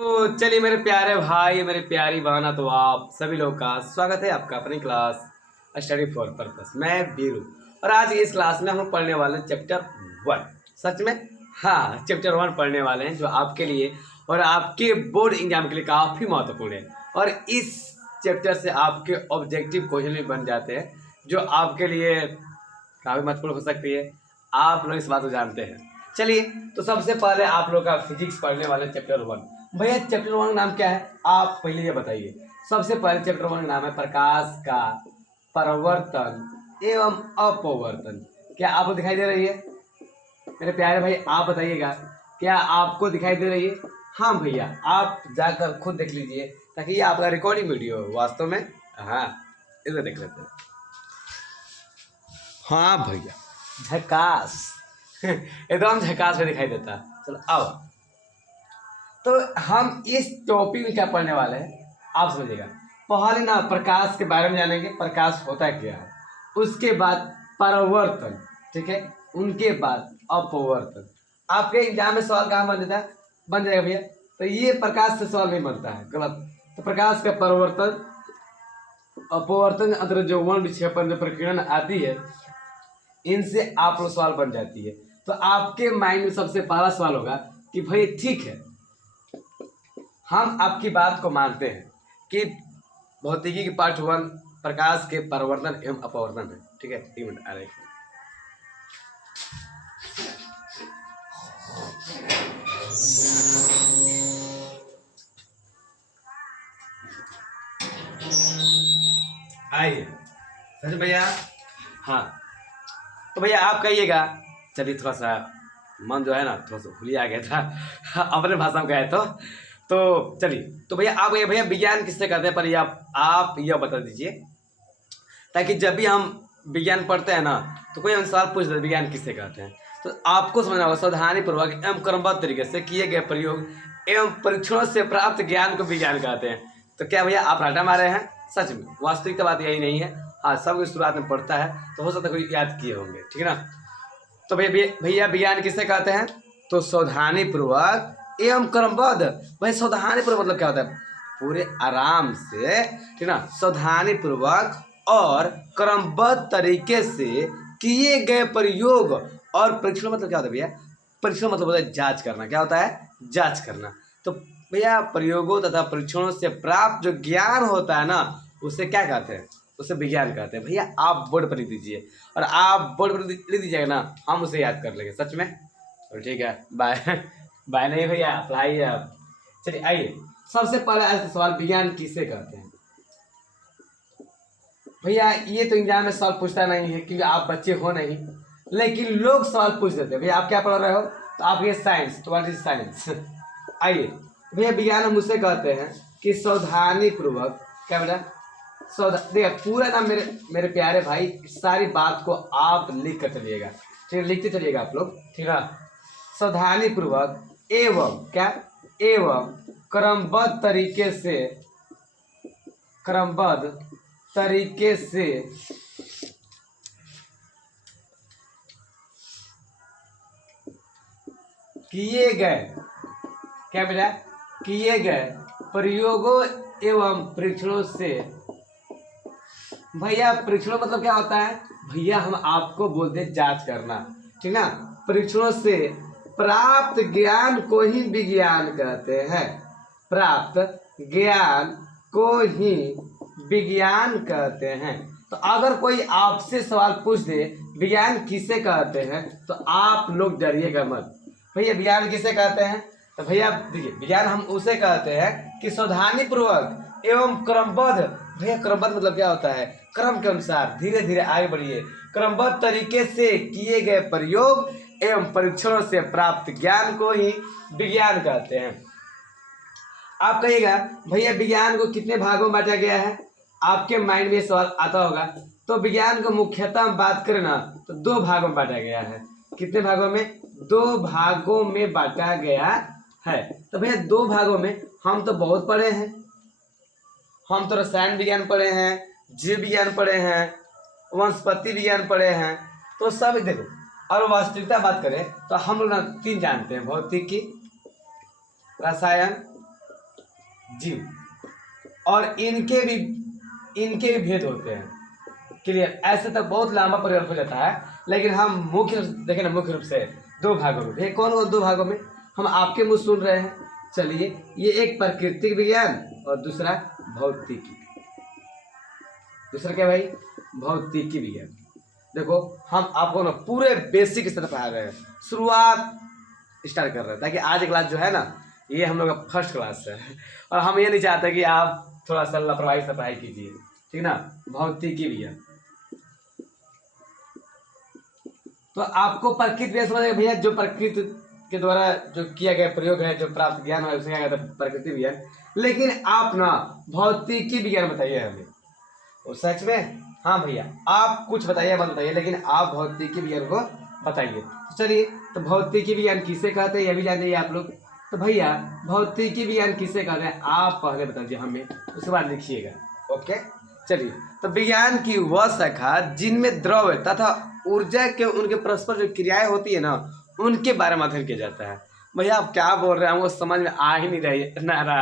तो चलिए मेरे प्यारे भाई मेरे प्यारी बहना, तो आप सभी लोग का स्वागत है आपका अपनी क्लास स्टडी फॉर पर्पस। मैं बीरू और आज इस क्लास में हम पढ़ने वाले हैं चैप्टर 1। सच में हाँ, चैप्टर 1 पढ़ने वाले हैं जो आपके लिए और आपके बोर्ड एग्जाम के लिए काफ़ी महत्वपूर्ण है। और इस चैप्टर से आपके ऑब्जेक्टिव क्वेश्चन भी बन जाते हैं जो आपके लिए काफ़ी महत्वपूर्ण हो सकती है। आप लोग इस बात को जानते हैं। चलिए, तो सबसे पहले आप लोग का फिजिक्स पढ़ने वाले चैप्टर 1। भैया चैप्टर 1 का नाम क्या है, आप पहले ये बताइए। सबसे पहले चैप्टर 1 का नाम है प्रकाश का परावर्तन एवं अपवर्तन। क्या आपको दिखाई दे रही है मेरे प्यारे भाई? आप बताइएगा, क्या आपको दिखाई दे रही है? हाँ भैया, आप जाकर खुद देख लीजिए ताकि ये आपका रिकॉर्डिंग वीडियो हो वास्तव में। हाँ, इधर देख लेते हैं। हाँ भैया, झकास एकदम झकास में दिखाई देता है। चलो अब तो हम इस टॉपिक में क्या पढ़ने वाले हैं आप समझिएगा। पहले ना प्रकाश के बारे में जानेंगे, प्रकाश होता क्या है। उसके बाद परावर्तन, ठीक है। उनके बाद अपवर्तन। आपके एग्जाम में सवाल कहाँ बन जाता है? बन जाएगा भैया। तो ये प्रकाश से सवाल नहीं बनता है, गलत। तो प्रकाश का परावर्तन अपवर्तन अंतर जो वर्ण विक्षेपण जो प्रकीर्णन आदि है, इनसे आप लोग सवाल बन जाती है। तो आपके माइंड में सबसे पहला सवाल होगा कि भाई ठीक है, हम आपकी बात को मानते हैं कि भौतिकी की पार्ट 1 प्रकाश के परावर्तन एवं अपवर्तन है, ठीक है। 1 मिनट आ रहे हैं। आइए सच भैया। हाँ, तो भैया आप कहिएगा। चलिए, थोड़ा सा मन जो है ना थोड़ा सा भूल आ गया था अपने भाषा में कहे तो चलिए। तो भैया आप ये भैया विज्ञान किससे कहते हैं, पर ये आप यह बता दीजिए ताकि जब भी हम विज्ञान पढ़ते हैं ना तो कोई हम सवाल पूछ दे विज्ञान किससे कहते हैं, तो आपको समझना होगा सावधानी पूर्वक एवं क्रमबद्ध तरीके से किए गए प्रयोग एवं परीक्षणों से प्राप्त ज्ञान को विज्ञान कहते हैं। तो क्या भैया आप रटा मारे हैं? सच में वास्तविकता बात यही नहीं है। हाँ, सब कुछ शुरुआत में पढ़ता है तो हो सकता है कोई याद किए होंगे, ठीक है ना। तो भैया विज्ञान किससे कहते हैं? तो सावधानी पूर्वक एवं क्रमबद्ध। भाई सावधानी पूर्वक मतलब क्या होता है? पूरे आराम से, ठीक ना, सावधानी पूर्वक और क्रमबद्ध तरीके से किए गए प्रयोग और परीक्षण मतलब क्या होता है भैया? परीक्षण मतलब होता है जांच करना। क्या होता है? जांच करना। तो भैया प्रयोगों तथा परीक्षणों से प्राप्त जो ज्ञान होता है ना, उसे क्या कहते हैं? उसे विज्ञान कहते हैं। भैया आप बोर्ड पर लिख दीजिए और आप बोर्ड पर लिख दीजिएगा ना, हम उसे याद कर लेंगे सच में। तो ठीक है, बाय बाय नहीं भैया, पढ़ाइए आप। चलिए आइए, सबसे पहला ऐसा सवाल, विज्ञान किसे कहते हैं? भैया ये तो एग्जाम में सवाल पूछता नहीं है क्योंकि आप बच्चे हो नहीं, लेकिन लोग सवाल पूछ देते हैं। भैया आप क्या पढ़ रहे हो? तो आप ये साइंस, तो व्हाट इज साइंस आइए भैया, विज्ञान हम उसे कहते हैं कि सावधानी पूर्वक, क्या बेटा? देखिए पूरा ना मेरे प्यारे भाई, सारी बात को आप लिख कर चलिएगा, ठीक है। लिखते चलिएगा आप लोग, ठीक है। सावधानी पूर्वक एवं क्या? एवं क्रमबद्ध तरीके से, क्रमबद्ध तरीके से किए गए, क्या बेटा? किए गए प्रयोगों एवं परीक्षणों से। भैया परीक्षणों मतलब क्या होता है? भैया हम आपको बोलते हैं जांच करना, ठीक ना। परीक्षणों से प्राप्त ज्ञान को ही विज्ञान कहते हैं। प्राप्त ज्ञान को ही विज्ञान कहते हैं। तो अगर कोई आपसे सवाल पूछ दे विज्ञान किसे कहते हैं, तो आप लोग डरिएगा मत। भैया विज्ञान किसे कहते हैं? तो भैया देखिए, विज्ञान हम उसे कहते हैं कि सावधानी पूर्वक एवं क्रमबद्ध। भैया क्रमबद्ध मतलब क्या होता है? क्रम के अनुसार धीरे धीरे आगे बढ़िए, क्रमबद्ध तरीके से किए गए प्रयोग एवं परीक्षणों से प्राप्त ज्ञान को ही विज्ञान कहते हैं। आप कहिएगा भैया विज्ञान को कितने भागों में बांटा गया है? आपके माइंड में सवाल आता होगा। तो विज्ञान को मुख्यतः हम बात करें ना तो 2 भागों में बांटा गया है। कितने भागों में? 2 भागों में बांटा गया है। तो भैया 2 भागों में हम तो बहुत पढ़े हैं। हम तो रसायन विज्ञान पढ़े हैं, जीव विज्ञान पढ़े हैं, वनस्पति विज्ञान पढ़े हैं, तो सब देखो। और वास्तविकता बात करें तो हम लोग ना 3 जानते हैं, भौतिकी, रसायन जीव, और इनके भी भेद होते हैं। क्लियर। ऐसे तो बहुत लंबा परिवर्तन हो जाता है, लेकिन हम मुख्य देखें ना, मुख्य रूप से दो भागों में। भैया कौन वो दो भागों में हम आपके मुंह सुन रहे हैं। चलिए, ये एक प्राकृतिक विज्ञान और दूसरा भौतिकी। दूसरा क्या भाई? भौतिकी विज्ञान। देखो, हम आपको ना पूरे बेसिक स्तर पढ़ा रहे हैं, शुरुआत स्टार्ट कर रहे हैं, ताकि आज क्लास जो है ना, ये हम लोग का फर्स्ट क्लास है, और हम ये नहीं चाहते कि आप थोड़ा सा लापरवाही से पढ़ाई कीजिए, ठीक ना। भौतिकी विज्ञान, तो आपको प्रकृति विज्ञान समझ भैया, जो प्रकृति के द्वारा जो किया गया प्रयोग है, जो प्राप्त ज्ञान है, उसे क्या कहते हैं? प्रकृति विज्ञान। लेकिन आप ना भौतिकी विज्ञान बताइए हमें। और सच में? हाँ भैया, आप कुछ बताइए, मत बताइए, लेकिन आप भौतिकी विज्ञान को बताइए। तो चलिए, तो भौतिकी विज्ञान किसे कहते हैं, यह भी जान जाइए आप लोग। तो भैया, भौतिकी विज्ञान किसे कहते हैं, आप पहले बता दीजिए हमें, उसके बाद लिखिएगा। ओके, चलिए। तो विज्ञान की वह शाखा जिनमें द्रव तथा ऊर्जा के उनके परस्पर जो क्रियाएं होती है ना, उनके बारे में अध्ययन किया जाता है। भैया आप क्या बोल रहे हैं, हमको समझ में आ ही नहीं रहा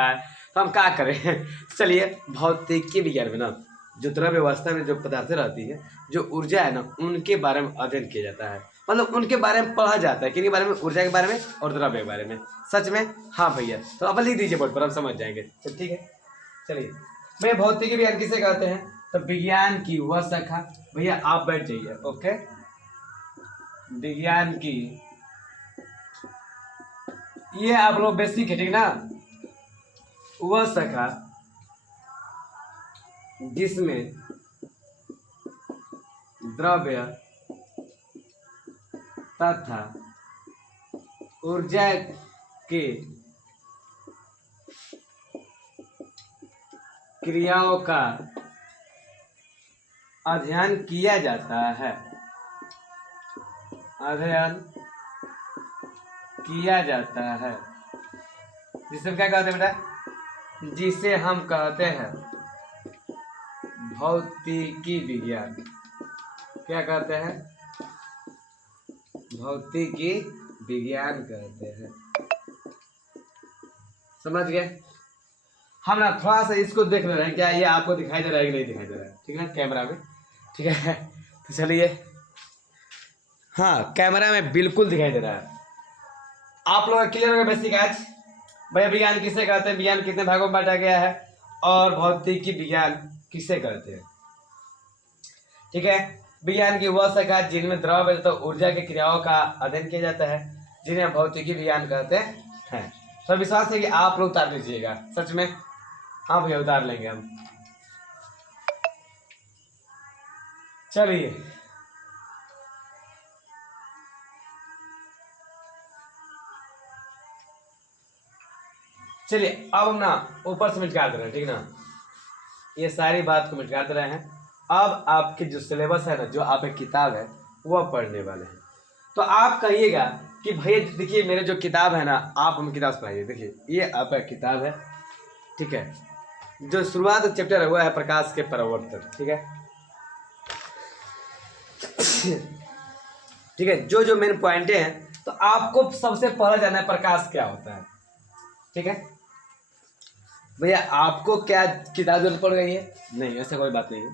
है, तो हम क्या करें? चलिए, भौतिकी विज्ञान में ना जो द्रव्य अवस्था में जो पदार्थें रहती है, जो ऊर्जा है ना, उनके बारे में अध्ययन किया जाता है। मतलब उनके बारे में पढ़ा जाता है, किनके बारे में? ऊर्जा के बारे में और द्रव्य के बारे में। सच में? हाँ भैया, तो अब लिख दीजिए बोर्ड पर, हम समझ जाएंगे। तो ठीक है, चलिए। भैया भौतिकी विज्ञान किसे कहते हैं? तो विज्ञान की वह शाखा, भैया आप बैठ जाइए। ओके, विज्ञान की, ये आप लोग बेसिक है, ठीक ना। वह शाखा जिसमें द्रव्य तथा ऊर्जा के क्रियाओं का अध्ययन किया जाता है। अध्ययन किया जाता है, जिसे हम क्या कहते हैं बेटा? जिसे हम कहते हैं भौतिकी विज्ञान। क्या कहते हैं? भौतिकी विज्ञान कहते हैं। समझ गए? हम ना थोड़ा सा इसको देख रहे हैं, क्या ये आपको दिखाई दे रहा है कि नहीं दिखाई दे रहा है? ठीक है, कैमरा में, ठीक है। तो चलिए, हाँ कैमरा में बिल्कुल दिखाई दे रहा है। आप लोग क्लियर हो गया बेसिक आज? भैया विज्ञान किसे कहते हैं, विज्ञान कितने भागों में बांटा गया है, और भौतिकी विज्ञान किसे कहते हैं? ठीक है। विज्ञान की वह शाखा जिनमें द्रव्य तो ऊर्जा की क्रियाओं का अध्ययन किया जाता है, जिन्हें भौतिकी विज्ञान कहते हैं। तो विश्वास है कि आप लोग उतार लीजिएगा। सच में? हाँ भैया, उतार लेंगे हम। चलिए, अब हम ना ऊपर से मिटा दे रहे हैं, ठीक ना। ये सारी बात को मिटा दे रहे हैं। अब आपके जो सिलेबस है ना, जो आपकी किताब है, वह पढ़ने वाले हैं। तो आप कहिएगा कि भैया देखिए मेरे जो किताब है ना, आप हमें किताब पढ़ाइए। देखिए, ये आपका किताब है, ठीक है। जो शुरुआत चैप्टर है वह है प्रकाश के प्रवर्तन, ठीक है। ठीक है, जो जो मेन पॉइंटें हैं, तो आपको सबसे पहले जानना है प्रकाश क्या होता है, ठीक है। भैया आपको क्या किताब जरूरत पड़ गई है? नहीं, ऐसा कोई बात नहीं है।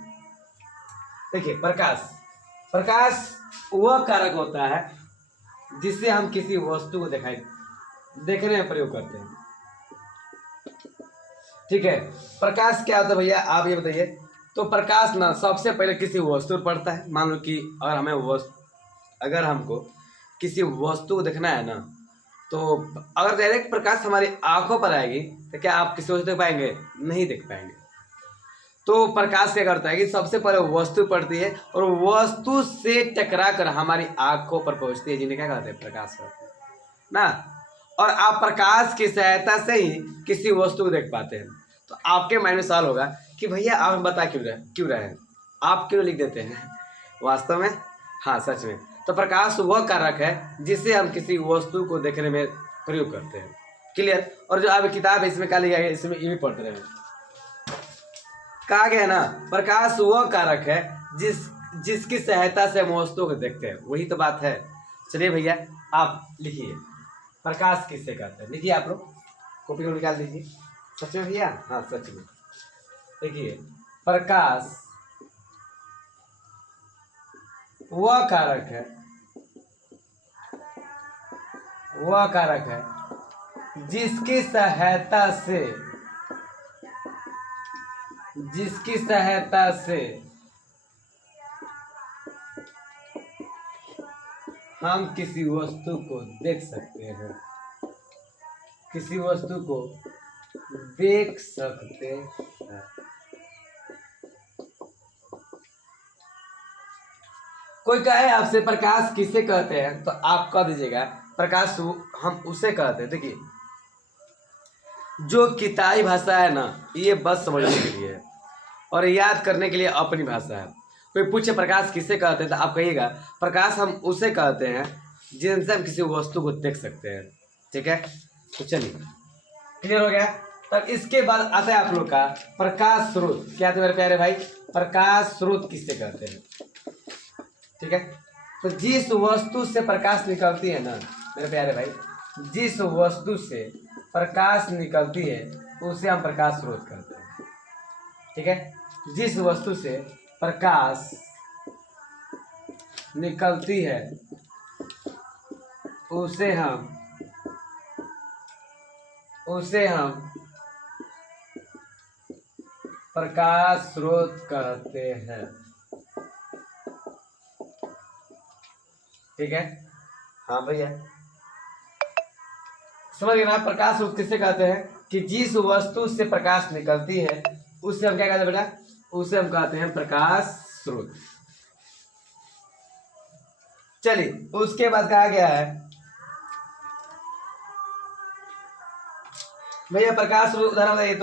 देखिए, प्रकाश वह कारक होता है जिससे हम किसी वस्तु को देखने में प्रयोग करते हैं, ठीक है। प्रकाश क्या होता है भैया, आप ये बताइए। तो प्रकाश ना सबसे पहले किसी वस्तु पर पड़ता है। मान लो कि अगर हमको किसी वस्तु को देखना है ना, तो अगर डायरेक्ट प्रकाश हमारी आंखों पर आएगी तो क्या आप किसी वस्तु देख पाएंगे? नहीं देख पाएंगे। तो प्रकाश क्या करता है कि सबसे पहले वस्तु पड़ती है और वस्तु से टकरा कर हमारी आंखों पर पहुंचती है, जिन्हें क्या कहते हैं? प्रकाश कहते हैं ना। और आप प्रकाश की सहायता से ही किसी वस्तु को देख पाते हैं। तो आपके माइंड में सवाल होगा कि भैया आप बता क्यों रहे हैं, आप क्यों लिख देते हैं? वास्तव में हाँ, सच में। तो प्रकाश वह कारक है जिससे हम किसी वस्तु को देखने में प्रयोग करते हैं। क्लियर? और जो आपकी किताब है इसमें क्या लिखा गया, इसमें ये भी पढ़ते रहे। कहा गया ना, प्रकाश वह कारक है जिसकी सहायता से हम वस्तुओं को देखते हैं। वही तो बात है। चलिए भैया, आप लिखिए प्रकाश किससे कहते हैं। लिखिए, आप लोग कॉपी को निकाल दीजिए। सच में भैया? हाँ सच में। देखिए, प्रकाश वह कारक है, वह कारक है जिसकी सहायता से, जिसकी सहायता से हम किसी वस्तु को देख सकते हैं, किसी वस्तु को देख सकते हैं। कोई कहे आपसे प्रकाश किसे कहते हैं, तो आप कह दीजिएगा प्रकाश हम उसे कहते हैं। देखिए, जो किताबी भाषा है ना, ये बस समझने के लिए है और याद करने के लिए अपनी भाषा है। कोई पूछे प्रकाश किसे कहते हैं, तो आप कहिएगा प्रकाश हम उसे कहते हैं जिनसे हम किसी वस्तु को देख सकते हैं। ठीक है, तो चलिए, क्लियर हो गया। तब इसके बाद आता है आप लोग का प्रकाश स्रोत। क्या थे मेरे प्यारे भाई? प्रकाश स्रोत किससे कहते हैं? ठीक है, तो जिस वस्तु से प्रकाश निकलती है ना मेरे प्यारे भाई, जिस वस्तु से प्रकाश निकलती है उसे हम प्रकाश स्रोत कहते हैं। ठीक है, जिस वस्तु से प्रकाश निकलती है उसे हम प्रकाश स्रोत कहते हैं। ठीक है, हाँ भैया समझ गए ना? प्रकाश स्रोत किससे कहते हैं कि जिस वस्तु से प्रकाश निकलती है उससे हम क्या कहते हैं बेटा? उसे हम कहते हैं प्रकाश स्रोत। चलिए, उसके बाद कहा गया है भैया प्रकाश स्रोत उदाहरण बताइए।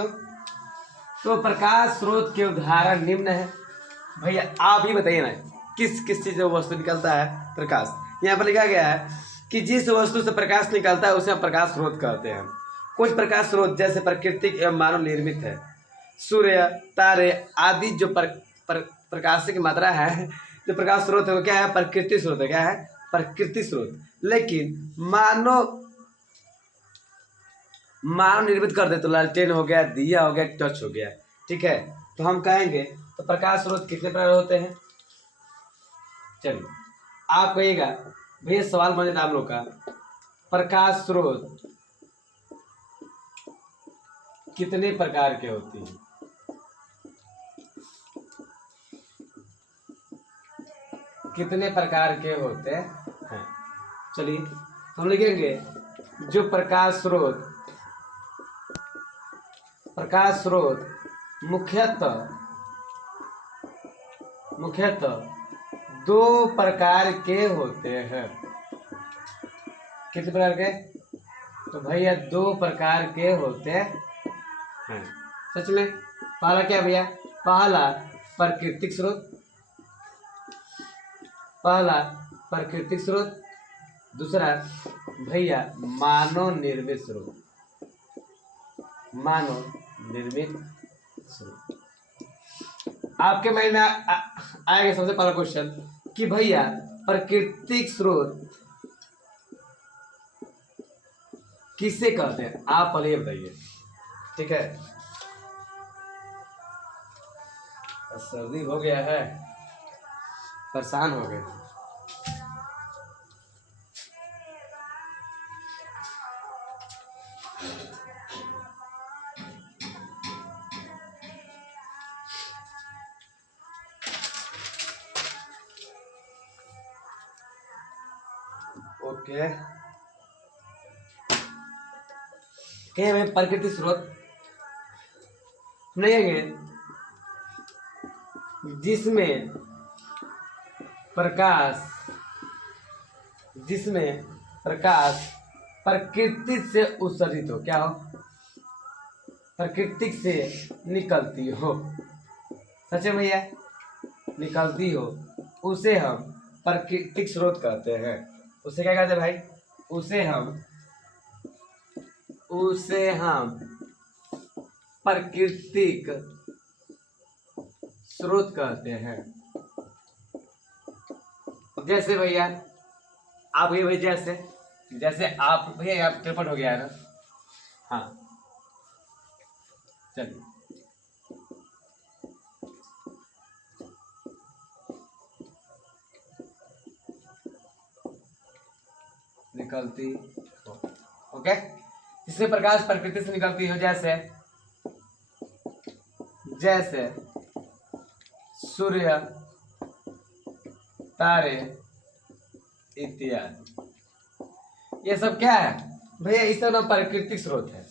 तो प्रकाश स्रोत के उदाहरण निम्न है। भैया आप ही बताइए ना, किस किस चीज से वस्तु निकलता है प्रकाश? यहाँ पर लिखा गया है कि जिस वस्तु से प्रकाश निकलता है उसे हम प्रकाश स्रोत कहते हैं। कुछ प्रकाश स्रोत जैसे प्राकृतिक एवं मानव निर्मित है, सूर्य, तारे आदि जो प्रकाश की मात्रा है, जो प्रकाश स्रोत है वो क्या है? प्रकृति स्रोत है। क्या है? प्रकृति स्रोत। लेकिन मानव निर्मित कर दे तो लालटेन हो गया, दिया हो गया, टच हो गया। ठीक है, तो हम कहेंगे तो प्रकाश स्रोत कितने प्रकार होते हैं? चलिए, आप कहिएगा भैया सवाल बने था आप लोग का, प्रकाश स्रोत कितने प्रकार के होते हैं? कितने प्रकार के होते हैं? चलिए, हम लिखेंगे जो प्रकाश स्रोत मुख्यतः दो प्रकार के होते हैं। कितने प्रकार के? तो भैया दो प्रकार के होते हैं। सच में? पहला क्या भैया? पहला प्राकृतिक स्रोत, दूसरा भैया मानव निर्मित स्रोत। आपके माइंड में आएगा सबसे पहला क्वेश्चन कि भैया प्राकृतिक स्रोत किससे कहते हैं? आप पहले ये बताइए। ठीक है, सर्दी हो गया है, परेशान हो गए। ओके, क्या है प्रकृति स्रोत? नहीं है जिसमें प्रकाश प्रकृति से उत्सर्जित हो। क्या हो? प्रकृति से निकलती हो। सच में भैया? निकलती हो, उसे हम प्राकृतिक स्रोत कहते हैं। उसे क्या कहते हैं भाई? उसे हम प्राकृतिक स्रोत कहते हैं। जैसे भैया आप ये भाई जैसे आप भैया आप टेलीफोन हो गया है ना? हाँ, चलिए निकलती हो। ओके, जिससे प्रकाश प्रकृति से निकलती हो, जैसे जैसे सूर्य, तारे इत्यादि। ये सब क्या है भैया? इस सब ना प्राकृतिक स्रोत है,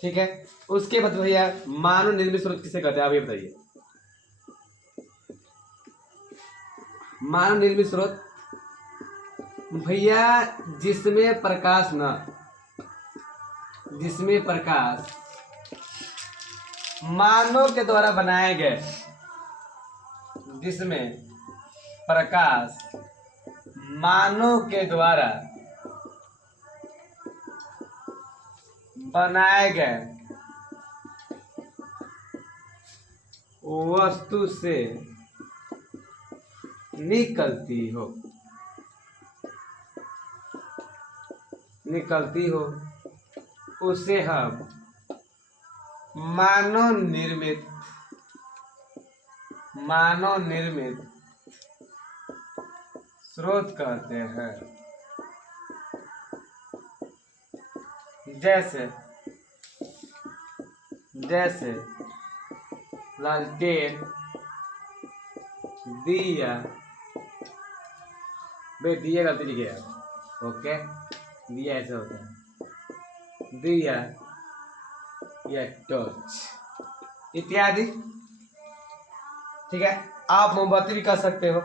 ठीक है। उसके बाद भैया मानव निर्मित स्रोत किसे कहते हैं, आप ये बताइए। मानव निर्मित स्रोत भैया जिसमें प्रकाश मानव के द्वारा बनाए गए, जिसमें प्रकाश मानव के द्वारा बनाए गए वस्तु से निकलती हो उसे हम मानव निर्मित स्रोत कहते हैं। जैसे लालटेन, दिया, भाई दिया गलती लिखे आप, ओके, दिया ऐसा होता है, दिया या टॉर्च इत्यादि, ठीक है। आप मोमबत्ती भी कर सकते हो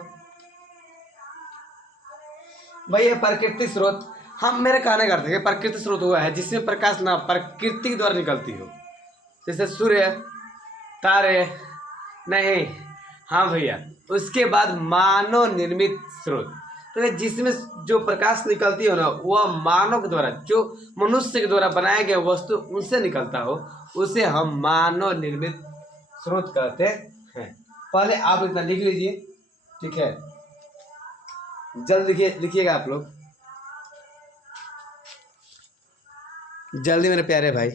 भाई। ये प्राकृतिक स्रोत, हम मेरे कहने का अर्थ है प्राकृतिक स्रोत हुआ है जिसमें प्रकाश ना प्रकृति द्वारा निकलती हो, जैसे सूर्य, तारे, नहीं, हाँ भैया। उसके बाद मानव निर्मित स्रोत, तो जिसमें जो प्रकाश निकलती हो ना वह मानव के द्वारा, जो मनुष्य के द्वारा बनाए गए वस्तु उनसे निकलता हो, उसे हम मानव निर्मित स्रोत कहते हैं। पहले आप इतना लिख लीजिए, ठीक है। जल्द लिखिएगा आप लोग, जल्दी मेरे प्यारे भाई।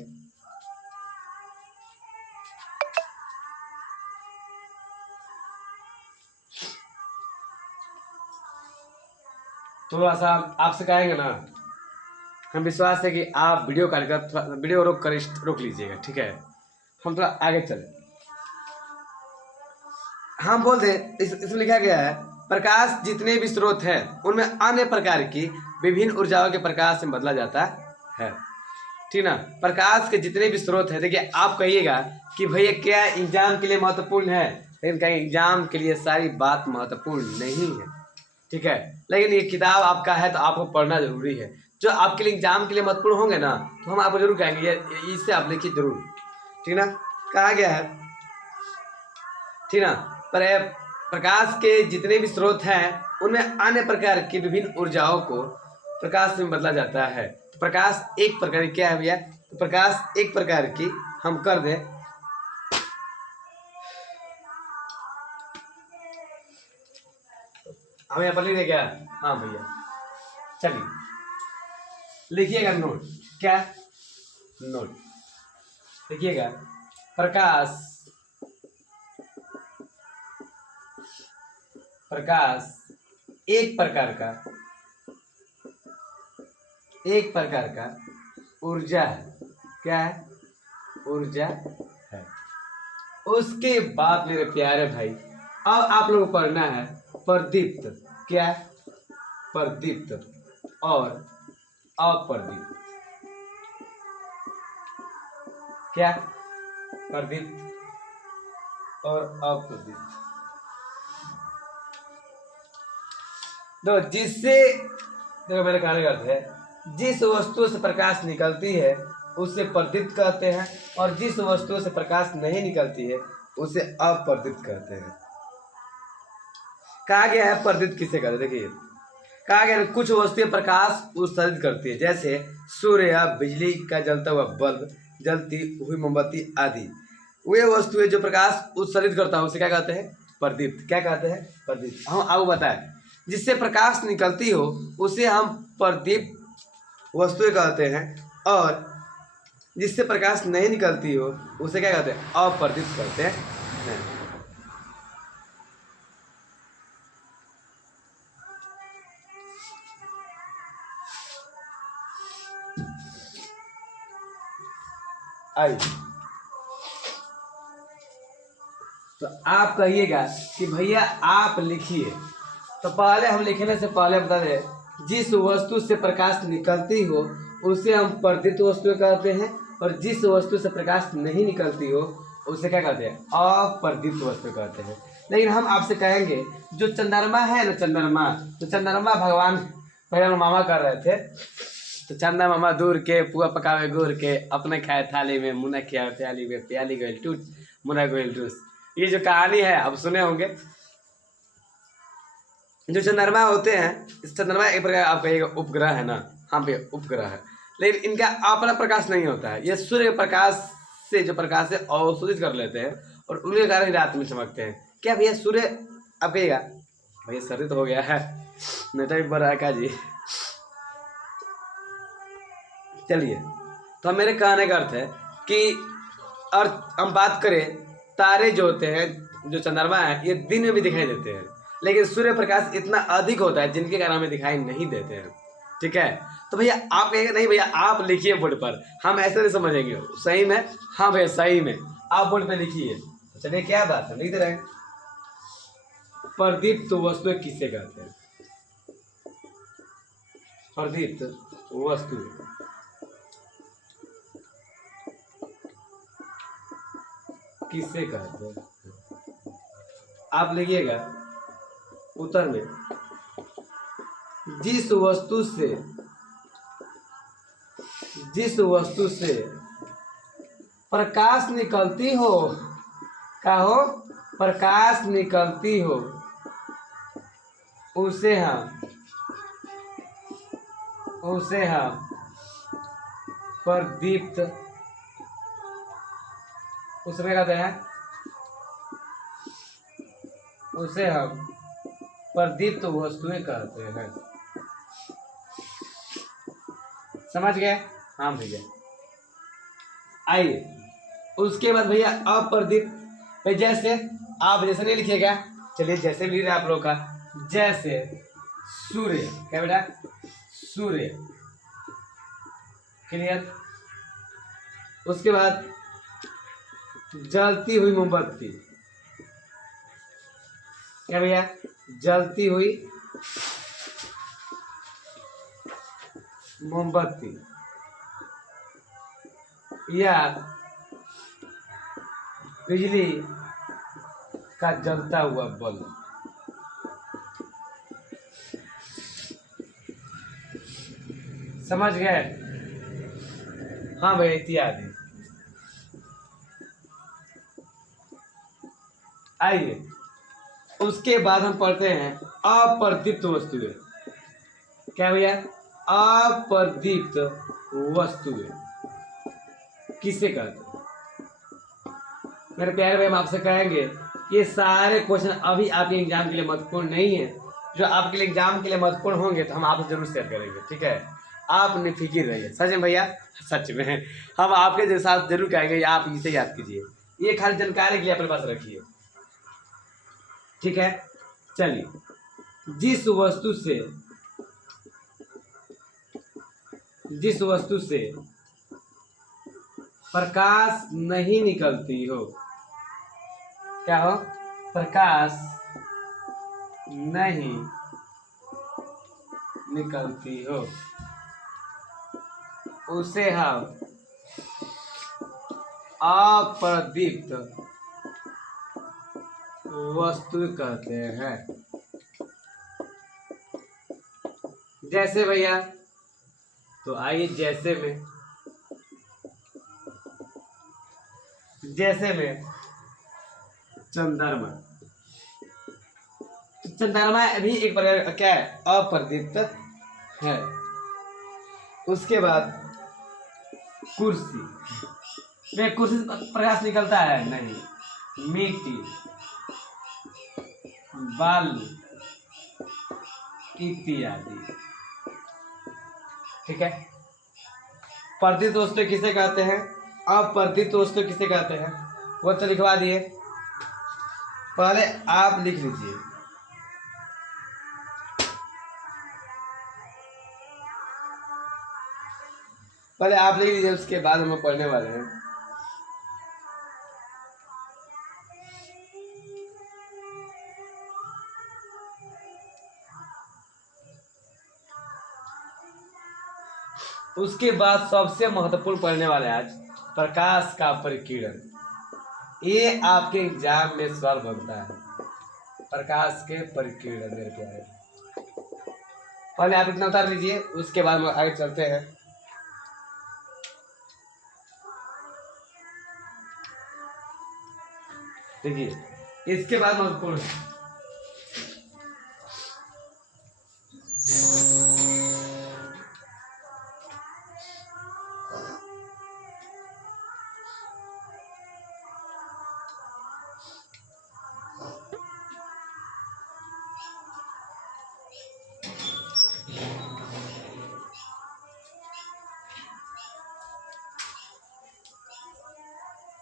थोड़ा सा आपसे कहेंगे ना, हम विश्वास है कि आप वीडियो काटकर थोड़ा वीडियो रोक लीजिएगा, ठीक है। हम थोड़ा आगे चले, हम बोल दे इसमें लिखा गया है प्रकाश जितने भी स्रोत हैं उनमें अन्य प्रकार की विभिन्न ऊर्जाओं के प्रकाश से बदला जाता है, ठीक ना। प्रकाश के जितने भी स्रोत हैं, देखिए आप कहिएगा कि भैया क्या एग्जाम के लिए महत्वपूर्ण है, लेकिन कहीं एग्जाम के लिए सारी बात महत्वपूर्ण नहीं है, ठीक है। लेकिन ये किताब आपका है तो आपको पढ़ना जरूरी है। जो आपके लिए एग्जाम के लिए महत्वपूर्ण होंगे ना तो हम आपको जरूर कहेंगे इससे आप लिखिए जरूर, ठीक ना। कहा गया है, ठीक ना, प्रकाश के जितने भी स्रोत हैं उनमें अन्य प्रकार की विभिन्न ऊर्जाओं को प्रकाश में बदला जाता है। तो प्रकाश एक प्रकार की क्या है भैया? तो प्रकाश एक प्रकार की, हम कर दें, हम यहाँ पर लिख दे क्या? हाँ भैया, चलिए लिखिएगा नोट, क्या नोट लिखिएगा। प्रकाश एक प्रकार का ऊर्जा है, क्या है? ऊर्जा है। उसके बाद मेरे प्यारे भाई अब आप लोगों को पढ़ना है प्रदीप्त, क्या? प्रदीप्त और अप्रदीप्त, क्या? प्रदीप्त और अप्रदीप्त। तो जिससे, देखो मेरे कहने का अर्थ है जिस वस्तु से प्रकाश निकलती है उसे प्रदीप्त कहते हैं, और जिस वस्तु से प्रकाश नहीं निकलती है उसे अप्रदीप्त कहते हैं। कहा गया है प्रदीप्त किसे कहते हैं? देखिए कहा गया है कुछ वस्तुएं प्रकाश उत्सर्जित करती है, जैसे सूर्य, बिजली का जलता हुआ बल्ब, जलती हुई मोमबत्ती आदि। वे वस्तुएं जो प्रकाश उत्सर्जित करता है उसे क्या कहते हैं? प्रदीप्त। क्या कहते हैं? प्रदीप्त। हम आपको बताएं जिससे प्रकाश निकलती हो उसे हम प्रदीप्त वस्तुएं कहते हैं, और जिससे प्रकाश नहीं निकलती हो उसे क्या कहते हैं? अपर्दित कहते हैं। आइए, तो आप कहिएगा कि भैया आप लिखिए। तो पहले हम लिखने से पहले बता दें, जिस वस्तु से प्रकाश निकलती हो उसे हम पर्दित वस्तु कहते हैं, और जिस वस्तु से प्रकाश नहीं निकलती हो उसे क्या कहते हैं? अपर्दित वस्तु कहते हैं। लेकिन हम आपसे कहेंगे, जो चंद्रमा है ना, चंद्रमा, तो चंद्रमा भगवान पहले मामा कर रहे थे, तो चंदा मामा दूर के पुआ पकावे गुड़ के, अपने खाए थाली में, मुना खिया प्याली में, प्याली गोल टूट मुना गोल टूस। ये जो कहानी है आप सुने होंगे। जो चंद्रमा होते हैं, इस चंद्रमा एक प्रकार आप कहिएगा उपग्रह है ना, हाँ भैया उपग्रह है, लेकिन इनका अपना प्रकाश नहीं होता है। ये सूर्य के प्रकाश से, जो प्रकाश है, अवशोषित कर लेते हैं और उनके कारण रात में चमकते हैं। क्या भैया सूर्य, आप कहिएगा भैया सर्दी तो हो गया है, नेटा भी बड़ा है का जी। चलिए, तो मेरे कहने का अर्थ है कि, और हम बात करें, तारे जो होते हैं, जो चंद्रमा है, ये दिन में भी दिखाई देते हैं, लेकिन सूर्य प्रकाश इतना अधिक होता है जिनके कारण हमें दिखाई नहीं देते हैं। ठीक है, तो भैया आप कहेंगे नहीं भैया आप लिखिए बोर्ड पर, हम ऐसे नहीं समझेंगे। सही में? हाँ भैया सही में, आप बोर्ड पे लिखिए। तो चलिए, क्या बात है, लिख दे रहे हैं। प्रदीप्त वस्तु किसे कहते हैं? प्रदीप्त वस्तु किसे कहते हैं? आप लिखिएगा उत्तर में, जिस वस्तु से प्रकाश निकलती हो, क्या हो? प्रकाश निकलती हो, उसे हम प्रदीप्त, उसमें कहते हैं, उसे हम प्रदीप्त वस्तुएं कहते हैं। समझ गए? हाँ भैया। आइए, उसके बाद भैया अप्रदीप्त, भाई जैसे आप जैसे नहीं लिखिएगा, चलिए जैसे लिख रहे आप लोग का, जैसे सूर्य, क्या बेटा? सूर्य, क्लियर। उसके बाद जलती हुई मोमबत्ती, क्या भैया? जलती हुई मोमबत्ती, या बिजली का जलता हुआ बल्ब। समझ गए? हाँ भैया, इत्यादि। आइए, उसके बाद हम पढ़ते हैं अप्रदीप्त वस्तुएं। क्या भैया? अप्रदीप्त वस्तुएं किसे कहते हैं? मेरे प्यारे भाई, हम आपसे कहेंगे, ये सारे क्वेश्चन अभी आपके एग्जाम के लिए महत्वपूर्ण नहीं है। जो आपके लिए एग्जाम के लिए महत्वपूर्ण होंगे तो हम आपसे जरूर शेयर करेंगे। ठीक है, आप निफिक्र रहिए। सच में भैया, सच में हम आपके साथ जरूर कहेंगे, आप इसे याद कीजिए, ये खाली जानकारी के लिए अपने पास रखिए। ठीक है, चलिए, जिस वस्तु से प्रकाश नहीं निकलती हो, क्या हो? प्रकाश नहीं निकलती हो, उसे हम अप्रदीप्त वस्तु कहते हैं। जैसे भैया, तो आइए जैसे में चंद्रमा। चंद्रमा भी एक प्रकार का क्या है? अप्रदीप्त है। उसके बाद कुर्सी में, कुर्सी से प्रकाश निकलता है? नहीं। मिट्टी, बालू इत्यादि। ठीक है, अपवर्तित वस्तु किसे कहते हैं? अपवर्तित वस्तु किसे कहते हैं वो तो लिखवा दिए, पहले आप लिख लीजिए। पहले आप लिख लीजिए, उसके बाद हम पढ़ने वाले हैं। उसके बाद सबसे महत्वपूर्ण पढ़ने वाले आज प्रकाश का परिकीर्णन। ये आपके एग्जाम में सवाल बनता है, प्रकाश के परिकीर्णन मेरे प्यारे। पहले आप इतना उतार लीजिए, उसके बाद हम आगे चलते हैं। देखिए इसके बाद महत्वपूर्ण है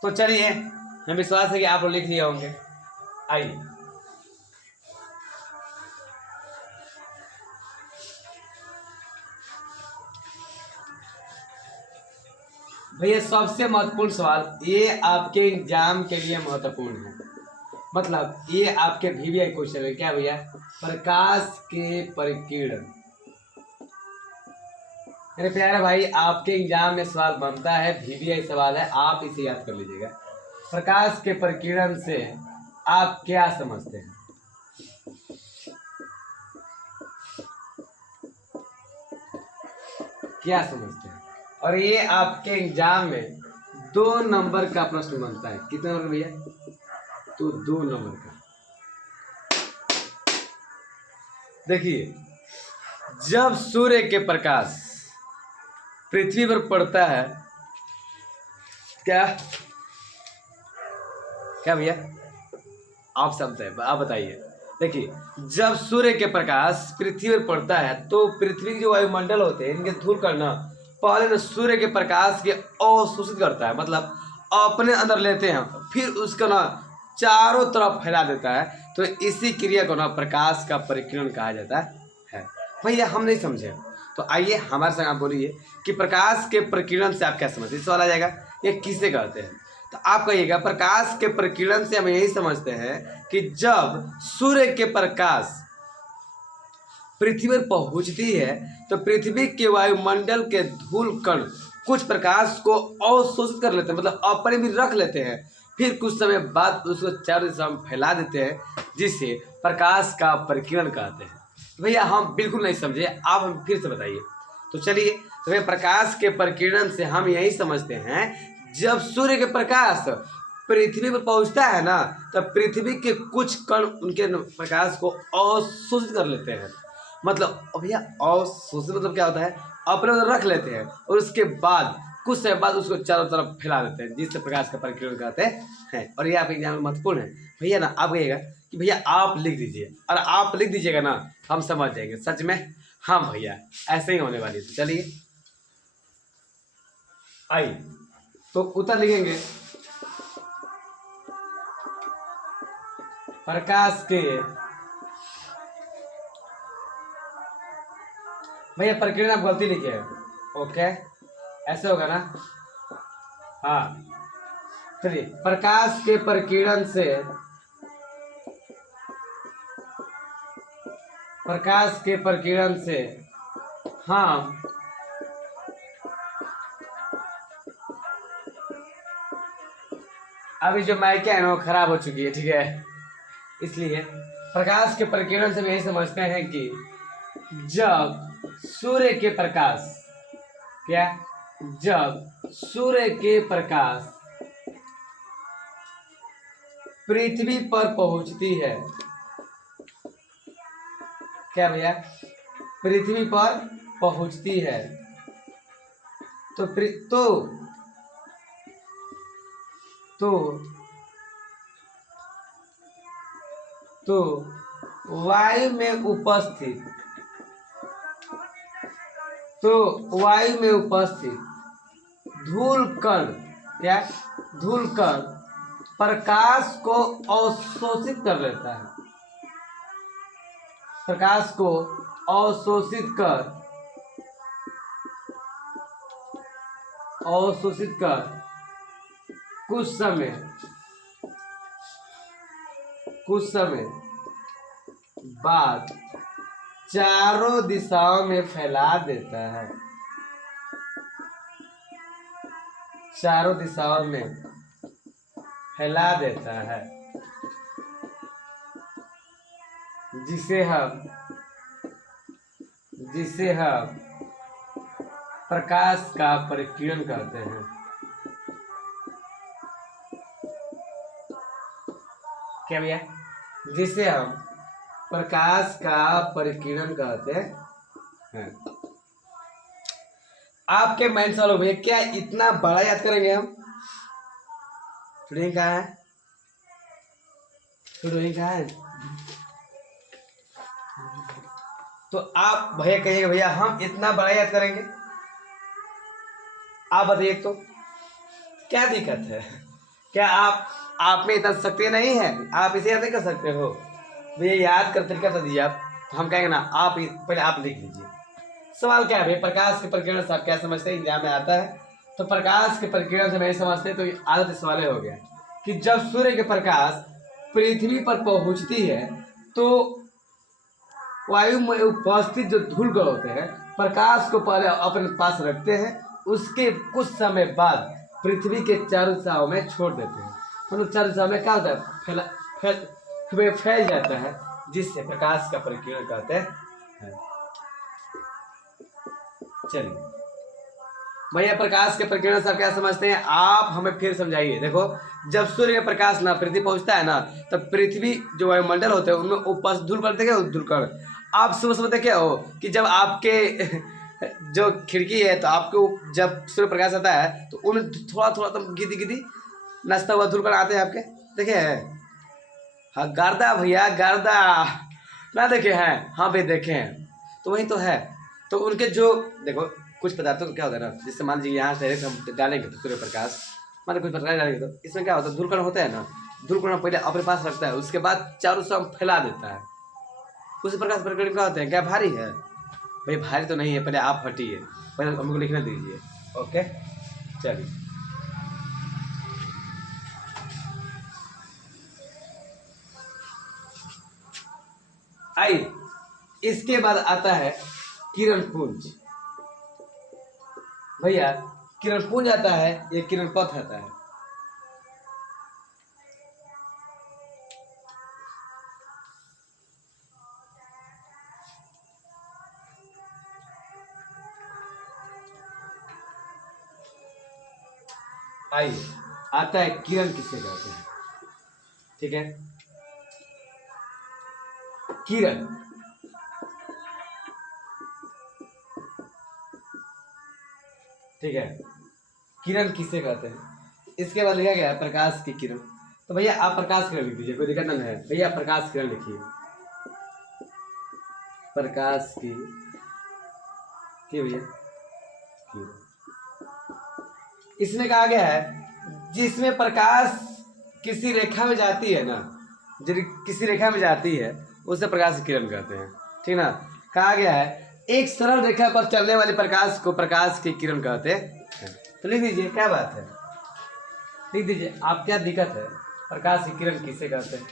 तो चलिए, हमें विश्वास है कि आप लोग लिख लिए होंगे। आइए भैया, सबसे महत्वपूर्ण सवाल ये आपके एग्जाम के लिए महत्वपूर्ण है, मतलब ये आपके VVI क्वेश्चन है। क्या भैया? प्रकाश के परिकीर्णन। मेरे प्यारे भाई, आपके एग्जाम में सवाल बनता है, VVI सवाल है, आप इसे याद कर लीजिएगा। प्रकाश के परिकीर्णन से आप क्या समझते हैं? क्या समझते हैं? और ये आपके एग्जाम में 2 नंबर का प्रश्न बनता है। कितने नंबर भैया? तो 2 नंबर का। देखिए, जब सूर्य के प्रकाश पृथ्वी पर पड़ता है, क्या क्या भैया आप समझते हैं? आप बताइए। देखिए, जब सूर्य के प्रकाश पृथ्वी पर पड़ता है तो पृथ्वी के जो वायुमंडल होते हैं, इनके धूल कण पहले न सूर्य के प्रकाश के अवशोषित करता है, मतलब अपने अंदर लेते हैं, फिर उसको ना चारों तरफ फैला देता है। तो इसी क्रिया को ना प्रकाश का परिकीर्णन कहा जाता है। भैया हम नहीं समझे, तो आइए हमारे संग आप बोलिए कि प्रकाश के परिकीर्णन से आप क्या समझते हैं? सवाल आ जाएगा, ये किसे कहते हैं? तो आप कहिएगा प्रकाश के परिकीर्णन से हम यही समझते हैं कि जब सूर्य के प्रकाश पृथ्वी पर पहुंचती है तो पृथ्वी के वायुमंडल के धूल कण कुछ प्रकाश को अवशोषित कर लेते हैं, मतलब अपने भी रख लेते हैं, फिर कुछ समय बाद उसको चारों दिशा में फैला देते हैं, जिसे प्रकाश का परिकीर्णन कहते हैं। तो भैया हम बिल्कुल नहीं समझे, आप हम फिर से बताइए। तो चलिए, तो भैया प्रकाश के परिकीर्णन से हम यही समझते हैं, जब सूर्य के प्रकाश पृथ्वी पर पहुंचता है ना, तो पृथ्वी के कुछ कण उनके प्रकाश को अवशोषित कर लेते हैं। मतलब भैया अवशोषित मतलब क्या होता है? अपने अंदर रख लेते हैं और उसके बाद कुछ समय बाद उसको चारों तरफ फैला देते हैं, जिससे प्रकाश का परिकीर्णन कहते हैं। और ये आपके एग्जाम में महत्वपूर्ण है भैया ना। आप कहिएगा कि भैया आप लिख दीजिए, और आप लिख दीजिएगा ना, हम समझ जाएंगे सच में। हाँ भैया, ऐसे ही होने वाली है। चलिए आइए, तो उत्तर लिखेंगे, प्रकाश के भैया परिकीर्णन आप गलती लिखे है। ओके, ऐसे होगा ना? हाँ, चलिए, प्रकाश के परिकीर्णन से, प्रकाश के परिकीर्णन से हम अभी जो माइक है ना वो खराब हो चुकी है, ठीक है, इसलिए प्रकाश के परिकीर्णन से हम यही समझते हैं कि जब सूर्य के प्रकाश, क्या, जब सूर्य के प्रकाश पृथ्वी पर पहुंचती है, क्या भैया, पृथ्वी पर पहुंचती है, तो तो वायु में उपस्थित धूल कण, क्या धूल कण प्रकाश को अवशोषित कर लेता है, प्रकाश को अवशोषित कर कुछ समय बाद चारों दिशाओं में फैला देता है, चारों दिशाओं में फैला देता है, जिसे हम प्रकाश का परिकिरण कहते हैं। क्या भैया? जिसे हम प्रकाश का परिकिरण कहते हैं। आपके माइंड सवाल हो भैया, क्या इतना बड़ा याद करेंगे हम? ड्राइंग कहाँ है? ड्राइंग कहाँ है? तो आप भैया कहिएगा भैया हम इतना बड़ा याद करेंगे? आप बताइए तो क्या दिक्कत है? क्या आप में इतना शक्ति नहीं है? आप इसे याद नहीं कर सकते हो? भैया याद कर तरीका बता दीजिए आप, तो हम कहेंगे ना आप पहले आप लिख लीजिए। सवाल क्या है भैया? प्रकाश के परिकिरण से आप क्या समझते हैं? एग्जाम में आता है तो प्रकाश के परिकिरण से नहीं समझते तो आदत सवाल हो गया कि जब सूर्य के प्रकाश पृथ्वी पर पहुंचती है तो वायु में उपस्थित जो धूल कण होते हैं प्रकाश को पहले अपने पास रखते हैं, उसके कुछ समय बाद पृथ्वी के चारों दिशाओं में छोड़ देते हैं। मतलब चारों दिशाओं में क्या होता है? फैल जाता है, जिससे प्रकाश का परिकिरण कहते हैं। चलिए भैया प्रकाश के परिकिरण से आप क्या समझते हैं? आप हमें फिर समझाइए। देखो जब सूर्य का प्रकाश ना पृथ्वी पहुंचता है ना तब पृथ्वी जो वायुमंडल होते हैं उनमें उपस्थित धूल कण देखे, धूल कण आप सुबह सुबह देखे हो कि जब आपके जो खिड़की है तो आपको जब सूर्य प्रकाश आता है तो उनमें थोड़ा थोड़ा तो गिदी नाचता हुआ धूल कण आते हैं, आपके देखे हैं? हाँ गर्दा भैया, गर्दा ना देखे हैं? हाँ भाई देखे हैं, तो वही तो है। तो उनके जो देखो कुछ पदार्थों को क्या होता है ना, जिससे मान लीजिए यहाँ से हम डालेंगे तो सूर्य प्रकाश मान कुछ प्रकाश डालेंगे तो इसमें क्या होता है? धूल कण होता है ना, धूल कण पहले अपने पास रखता है, उसके बाद चारों तरफ फैला देता है। उसी प्रकाश परिकिरण क्या होते हैं? क्या भारी है? भाई भारी तो नहीं है, पहले आप हटिए, पहले हमको लिखने दीजिए। ओके चलिए आइए, इसके बाद आता है किरण पुंज। भैया किरण पुंज आता है, ये किरण पथ आता है। आइए आता है किरण किसे कहते हैं? ठीक है, किरण ठीक है, किरण किसे कहते हैं? इसके बाद लिखा गया है प्रकाश की किरण। तो भैया आप प्रकाश किरण लिख दीजिए, कोई दिक्कत नहीं है। भैया प्रकाश किरण लिखिए, प्रकाश की भैया किरण। इसमें कहा गया है जिसमें प्रकाश किसी रेखा में जाती है ना, जो किसी रेखा में जाती है उसे प्रकाश की किरण कहते हैं। ठीक ना? कहा गया है एक सरल रेखा पर चलने वाले प्रकाश को प्रकाश की किरण कहते हैं। तो लिख दीजिए, क्या बात है? लिख दीजिए, आप क्या दिक्कत है? प्रकाश की किरण किसे कहते हैं?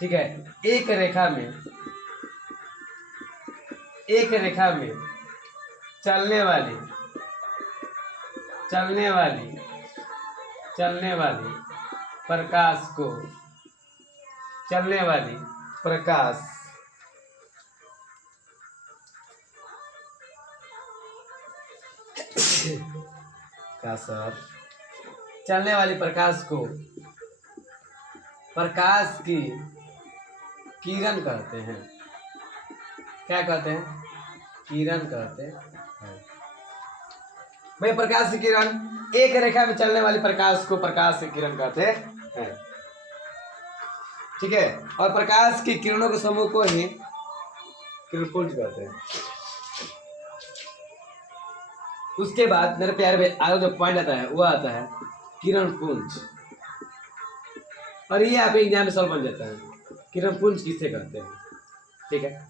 ठीक है, एक रेखा में चलने वाली प्रकाश को का सर चलने वाली प्रकाश को प्रकाश की किरण कहते हैं। क्या कहते हैं? किरण कहते हैं। भाई प्रकाश की किरण, एक रेखा में चलने वाली प्रकाश को प्रकाश की किरण कहते हैं। ठीक है, और प्रकाश की किरणों के समूह को ही किरणपुंज कहते हैं। उसके बाद मेरे प्यारे भाई आगे जो पॉइंट आता है वो आता है किरण पुंज। और ये आपके एग्जाम में सवाल बन जाता है, किरण पुंज किसे कहते हैं। ठीक है,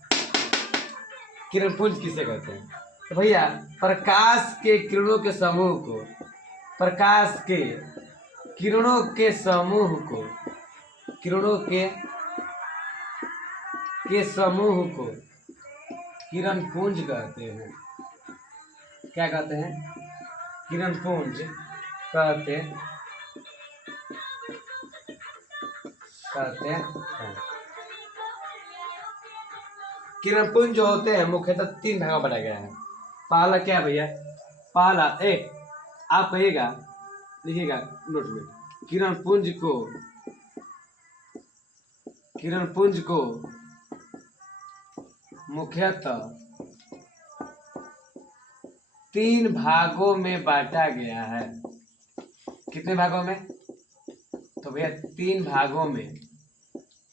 किरण पुंज किसे कहते हैं? तो भैया प्रकाश के किरणों के समूह को, प्रकाश के किरणों के समूह को, किरणों के समूह को किरण पुंज कहते हैं। क्या कहते हैं? किरण पुंज कहते हैं। किरण पुंज जो होते हैं मुख्यतः 3 भागों में बांटा गया है। पहला क्या है भैया? पहला आप कहिएगा, लिखिएगा नोट में, किरण पुंज को मुख्यतः 3 भागों में बांटा गया है। कितने भागों में? तो भैया 3 भागों में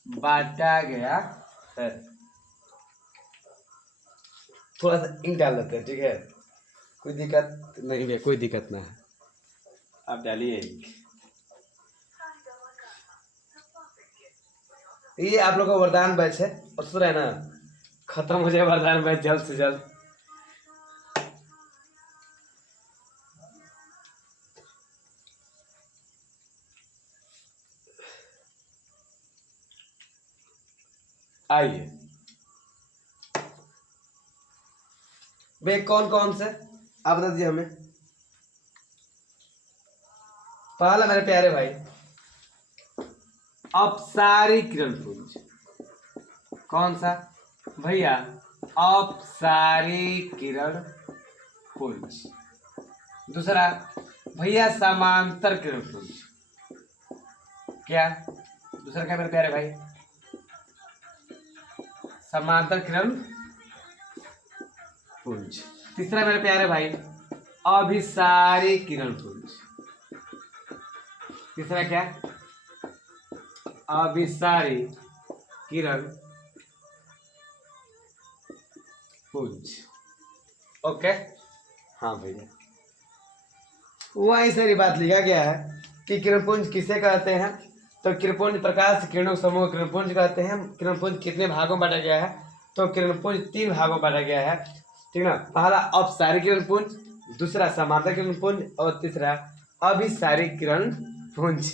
बांटा गया है। थोड़ा सा इंक डाल लेते हैं, ठीक है, कोई दिक्कत नहीं भैया, कोई दिक्कत ना है, आप डालिए इंक। ये आप लोग का वरदान बैच है, और सुन रहे हैं ना, खत्म हो जाए वरदान बैच जल्द से जल्द। आइए वे कौन कौन से आप बता दीजिए हमें। पहला मेरे प्यारे भाई अपसारी किरण पुंज। कौन सा भैया? अपसारी किरण पुंज। दूसरा भैया समांतर किरण पुंज। क्या दूसरा क्या मेरे प्यारे भाई? समांतर किरण पुंज। तीसरा मेरे प्यारे भाई अभिसारी किरण पुंज। तीसरा क्या? अभिसारी किरण पुंज। ओके, हाँ भैया, वही सारी बात लिखा गया है कि किरण पुंज किसे कहते हैं। तो किरण पुंज प्रकाश किरणों समूह किरण पुंज कहते हैं। किरण पुंज कितने भागों में बांटा गया है? तो किरण पुंज 3 भागों में बांटा गया है, ठीक ना। पहला अपसारी किरण पुंज, दूसरा समांतर किरण पुंज, और तीसरा अभिसारी किरण पुंज।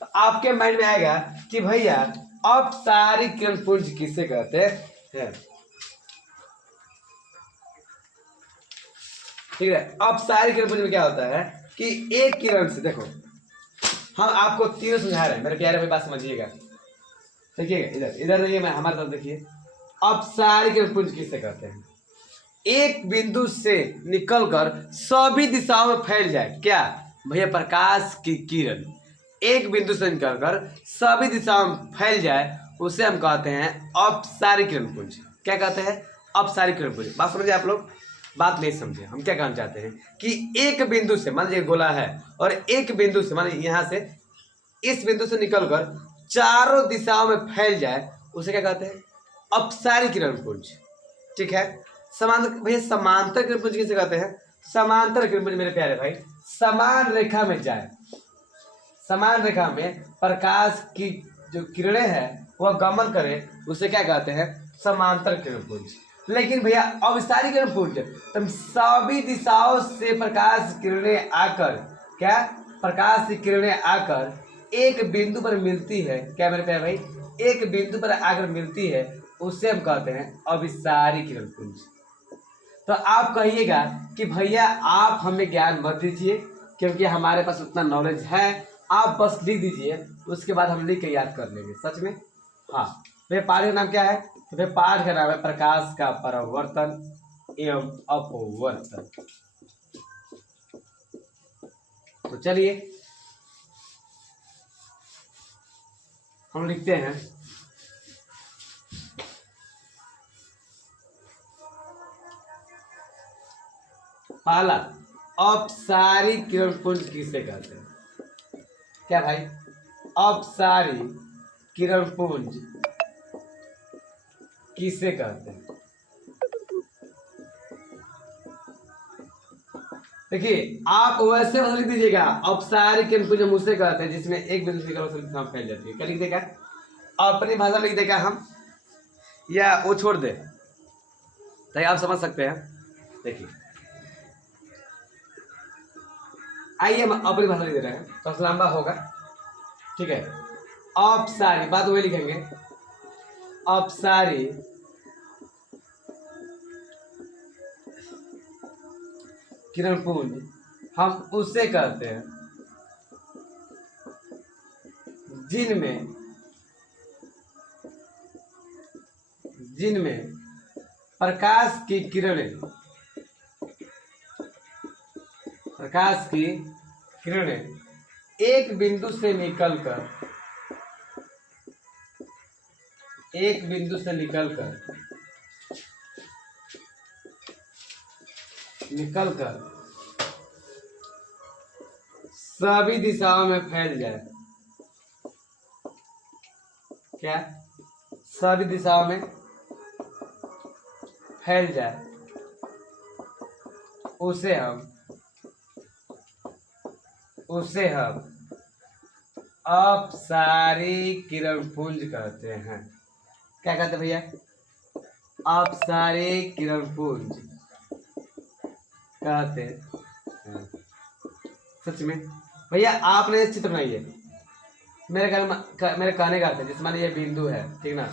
तो आपके माइंड में आएगा कि भैया अपसारी किरण पुंज किसे कहते हैं, ठीक है। अपसारी किरण पुंज में क्या होता है कि एक किरण से, देखो हम आपको तीनों समझा रहे हैं, मेरे प्यारे भाई बात समझिएगा। देखिएगा इधर इधर देखिए, मैं हमारे तरफ देखिए। अपसारी किरण पुंज किसे कहते हैं? एक बिंदु से निकलकर सभी दिशाओं में फैल जाए। क्या भैया? प्रकाश की किरण एक बिंदु से निकलकर सभी दिशाओं में फैल जाए, उसे हम कहते हैं अपसारी किरण पुंज। क्या कहते हैं? अपसारी किरण पुंज। बात समझिए आप लोग, बात नहीं समझे। हम क्या कहना चाहते हैं कि एक बिंदु से, मान लीजिए गोला है, और एक बिंदु से, मान लीजिए यहाँ से, इस बिंदु से निकलकर चारों दिशाओं में फैल जाए, उसे क्या कहते हैं? अपसारी किरण पुंज, ठीक है। समांतर भैया, समांतर किरण पुंज किसे कहते हैं? समांतर किरण पुंज मेरे प्यारे भाई समान रेखा में जाए, समान रेखा में प्रकाश की जो किरणें हैं वह गमन करे, उसे क्या कहते हैं? समांतर किरण पुंज। लेकिन भैया अभिसारी किरण पुंज, तुम सभी दिशाओं से प्रकाश किरणें आकर, क्या प्रकाश की किरणें आकर एक बिंदु पर मिलती है, क्या मेरे प्यारे भाई? एक बिंदु पर आकर मिलती है, उसे हम कहते हैं अभिसारी किरण पुंज। तो आप कहिएगा कि भैया आप हमें ज्ञान मत दीजिए, क्योंकि हमारे पास उतना नॉलेज है, आप बस लिख दीजिए, उसके बाद हम लिख के याद कर लेंगे। सच में? हाँ भैया, पाठ का नाम क्या है? तो भैया पाठ का नाम है प्रकाश का परावर्तन एवं अपवर्तन। तो चलिए हम लिखते हैं, पहला अपसारी किरण पुंज किसे कहते हैं? क्या भाई? अपसारी किरण पुंज किसे कहते हैं? देखिए आप वैसे भाषा लिख दीजिएगा, औपचारिक किरण पुंज हम उसे कहते हैं जिसमें एक बिंदु से निकल सभी दिशा में फैल जाती है। क्या लिख देगा? अपनी भाषा लिख देगा हम, या वो छोड़ दे, ताकि आप समझ सकते हैं। देखिए आइए हम अपनी भाषा लिख दे रहे हैं, तो लंबा होगा, ठीक है। औपचारिक बात वही लिखेंगे, औपचारिक किरण पुंज हम उसे कहते हैं जिनमें प्रकाश की किरणें एक बिंदु से निकलकर सभी दिशाओं में फैल जाए। क्या? सभी दिशाओं में फैल जाए, उसे हम अपसारिक किरण पुंज कहते हैं। क्या कहते हैं भैया? अपसारिक किरण पुंज कहते हैं। सच में भैया आपने चित्र बनाइए, मेरे कहने का अर्थ है, जैसे मान ये बिंदु है, ठीक ना,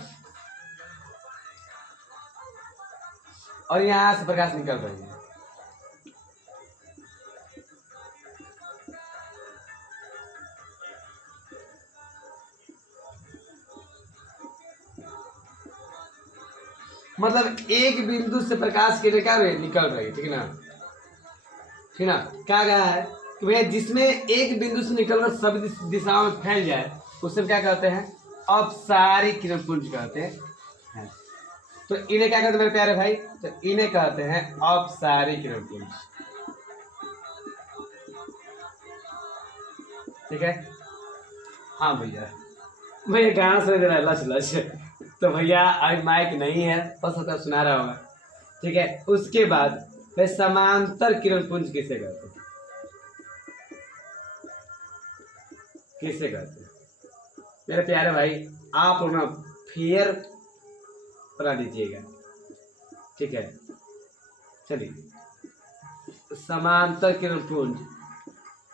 और यहाँ से प्रकाश निकल रही है। मतलब एक बिंदु से प्रकाश की रेखा निकल रही है, ठीक ना, क्या कहा है कि भैया जिसमें एक बिंदु से निकलकर सभी दिशाओं में फैल जाए उसे क्या कहते हैं? अपसारिक किरण पुंज कहते हैं। तो इन्हें क्या कहते हैं मेरे प्यारे भाई? तो इन्हें कहते हैं अपसारिक किरण पुंज, ठीक है। हाँ भैया गाना सुन दे रहा है लच लच, तो भैया अभी माइक नहीं है, बस होता सुना रहा होगा, ठीक है। उसके बाद फिर समांतर किरण पुंज किसे कहते हैं? मेरे प्यारे भाई आप ना फेयर बना दीजिएगा, ठीक है। चलिए समांतर किरण पुंज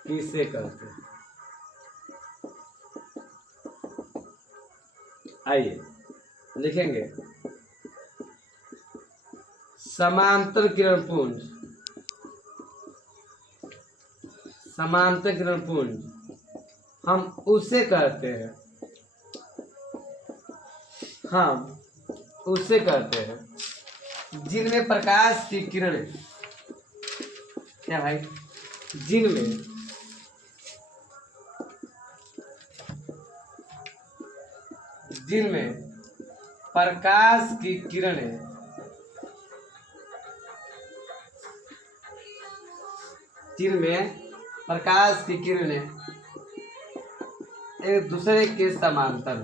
किसे कहते हैं? आइए लिखेंगे, समांतर किरण पुंज हम उसे कहते हैं जिनमें प्रकाश की किरणें, क्या भाई? जिनमें प्रकाश की किरणें एक दूसरे के समांतर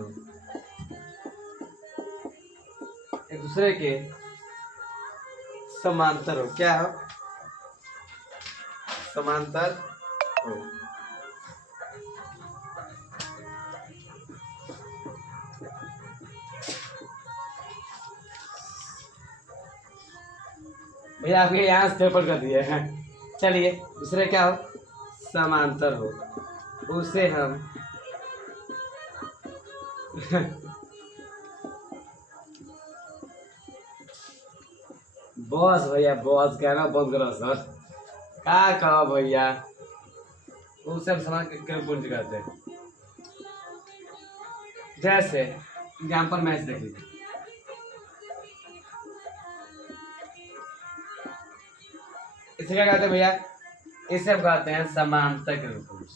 हो, क्या हो? समांतर हो। भैया आपके यहाँ से पेपर कर दिए हैं। चलिए दूसरे क्या हो? समांतर हो, उसे हम बॉस भैया बॉस कहना बंद करो सर, क्या कहो भैया, उसे हम समान किरण पुंज कहते हैं। जैसे एग्जाम्पल मैच देख लीजिए, इसे क्या कहते हैं भैया? इसे हम कहते हैं समांतर किरण पुंज।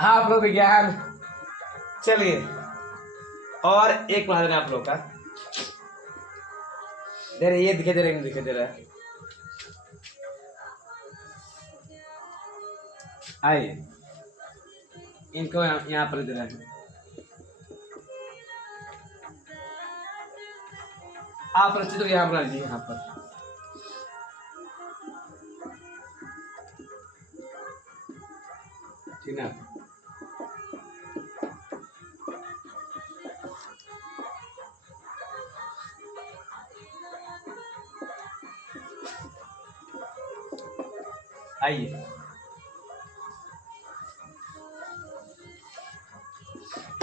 आप लोग विज्ञान, चलिए और एक पढ़ा आप लोग का, ये दिखाई दे रहा है, आइए इनको यहाँ पर दे रहे हैं। आप रचित यहाँ बना लीजिए, यहाँ पर ठीक ना। आइए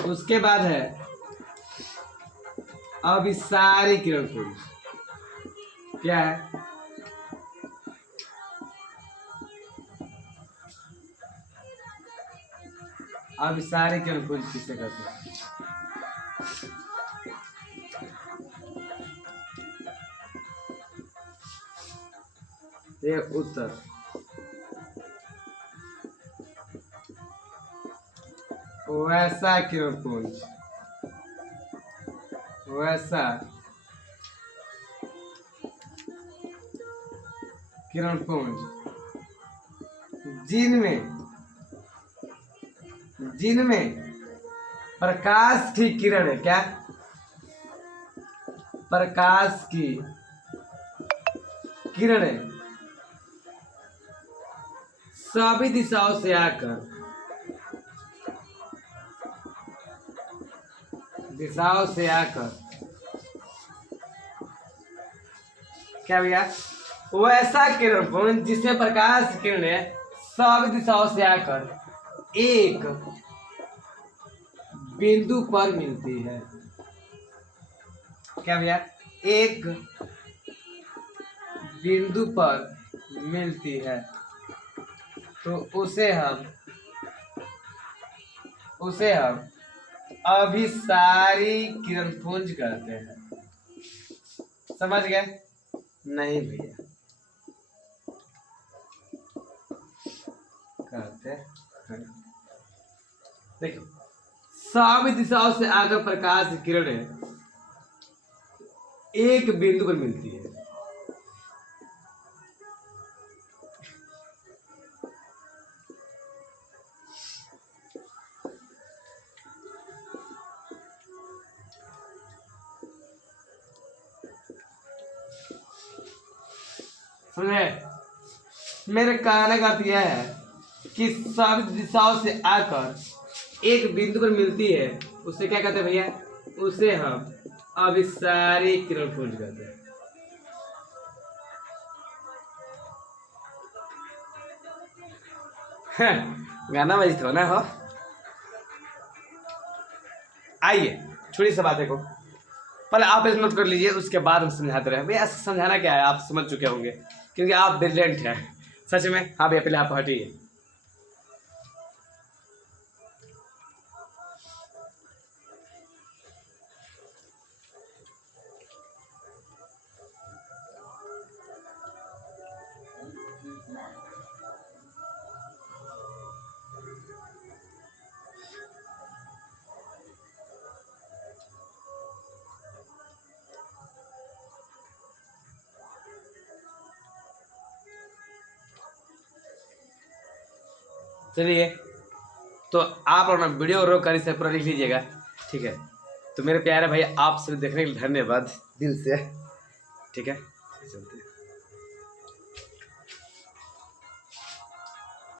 उसके बाद है अभिसारी किरणपुंज। क्या है? अभिसारी किरणपुंज किसे कहते हैं? ये उत्तर। वैसा किरणपुंज, वैसा किरणपुंज जिनमें प्रकाश की किरण है। क्या? प्रकाश की किरणें सभी दिशाओं से आकर क्या भैया? वैसा किरणपुंज जिसमें प्रकाश की किरणें सभी दिशाओं से आकर एक बिंदु पर मिलती है। क्या भैया? एक बिंदु पर मिलती है, तो उसे हम अभिसारी किरणपुंज कहते हैं। समझ गए? नहीं भैया, कहते हैं देखो, सभी दिशाओं से आकर प्रकाश की किरणें एक बिंदु पर मिलती है। समझे? मेरे कहने का अर्थ यह है कि सभी दिशाओं से आकर एक बिंदु पर मिलती है, उसे क्या कहते हैं भैया? उसे हम अभिसारी किरणपुंज कहते हैं। गाना बजता हो ना हो। आइए छोड़ी सब बातें को, पहले आप इसे नोट कर लीजिए, उसके बाद हम समझाते रहे। भैया समझाना क्या है, आप समझ चुके होंगे क्योंकि आप ब्रिलियंट हैं सच में। हाँ भैया पहले आप हटिए। चलिए तो आप अपना वीडियो रोक कर इसे पूरा लिख लीजिएगा, ठीक है? तो मेरे प्यारे भाई, आप सभी देखने के लिए धन्यवाद दिल से, ठीक है?